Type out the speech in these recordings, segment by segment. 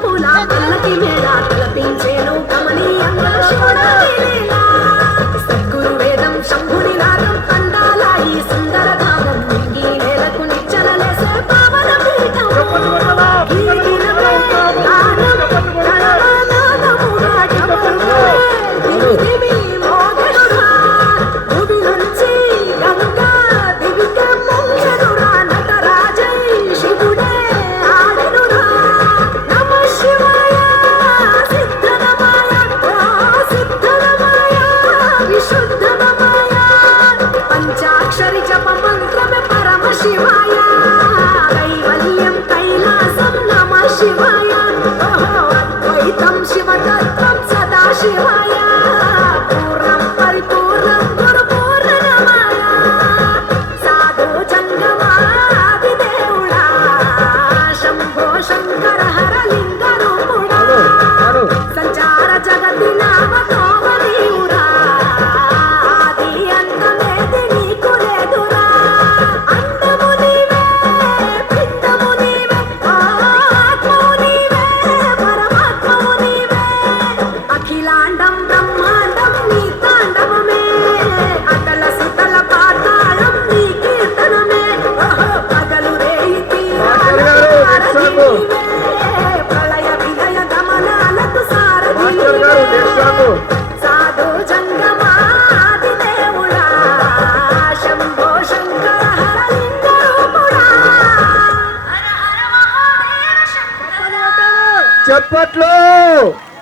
పూల అల్లకి మేళ తలపించేను చప్పట్లు.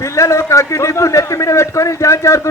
పిల్లలు ఒక అగ్గి నెత్తి మీద పెట్టుకొని డ్యాన్స్ ఆడుతున్నారు.